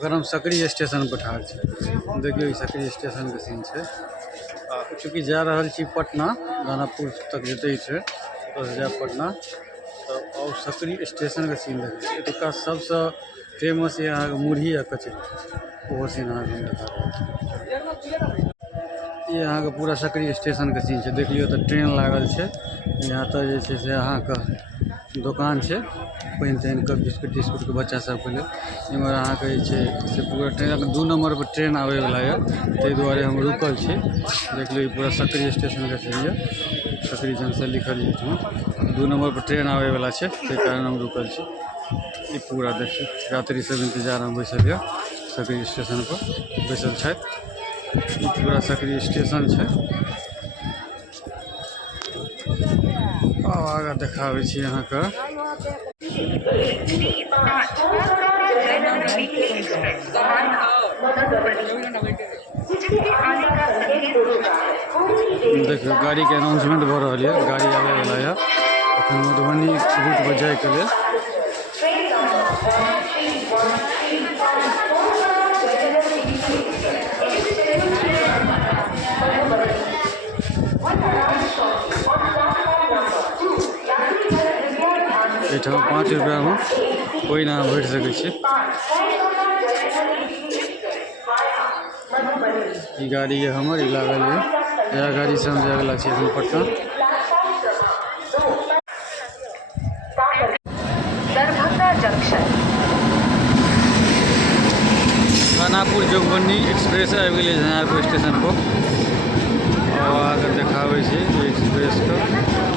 अगर हम सकरी स्टेशन पर ठाढ़ छी, देखियो ई सकरी स्टेशन के सीन है। चूँकि जा रहल छी पटना, दानापुर तक जते छै ओतऽ से जायब पटना, तो और सकरी स्टेशन के सीन देखिए। एतुका सबसे फेमस है अहाँके मुरही आ कचरी, ओहो सीन अहाँके हम देखा रहल छी। ये अहाँके पूरा सकरी स्टेशन के सीन है। देख लियो तो ट्रेन लागल है यहाँ तक जे छै से अहाँके दुकान है, पानि तानि के बिस्कुट तिस्कुट के बच्चा सबके लेल। इमहर अहाँके जे छै से पूरा ट्रेन 2 नंबर पर ट्रेन आवे वाला है, ताहि दुआरे हम रुकल छी। देख लियो पूरा सकरी स्टेशन के सीन है, सकरी जंक्शन लिखल है इसमें। 2 नंबर पर ट्रेन आवे वाला है, ताहि कारण हम रुकल छी। ई पूरा देखिए यात्री सब इंतजार में बैसल है, सकरी स्टेशन पर बैसल छै। ई पूरा सकरी स्टेशन है। आगा देखाबै छी अहाँके। देखियो गाड़ी के अनाउंसमेंट भ रहा है, गाड़ी आवे वाला है अखन मधुबनी रूट पर जाए के लिए। एठाम 5 रुपया में कोई ना बैठ सकै छी। ई गाड़ी है हमर, ई लागल है, यह गाड़ी से हम जाए वाला छी अखन पटना। दरभंगा जंक्शन दानापुर जोगबनी एक्सप्रेस आबि गेलै झंझारपुर स्टेशन पर। और आगे देखाबै छी एक्सप्रेस के।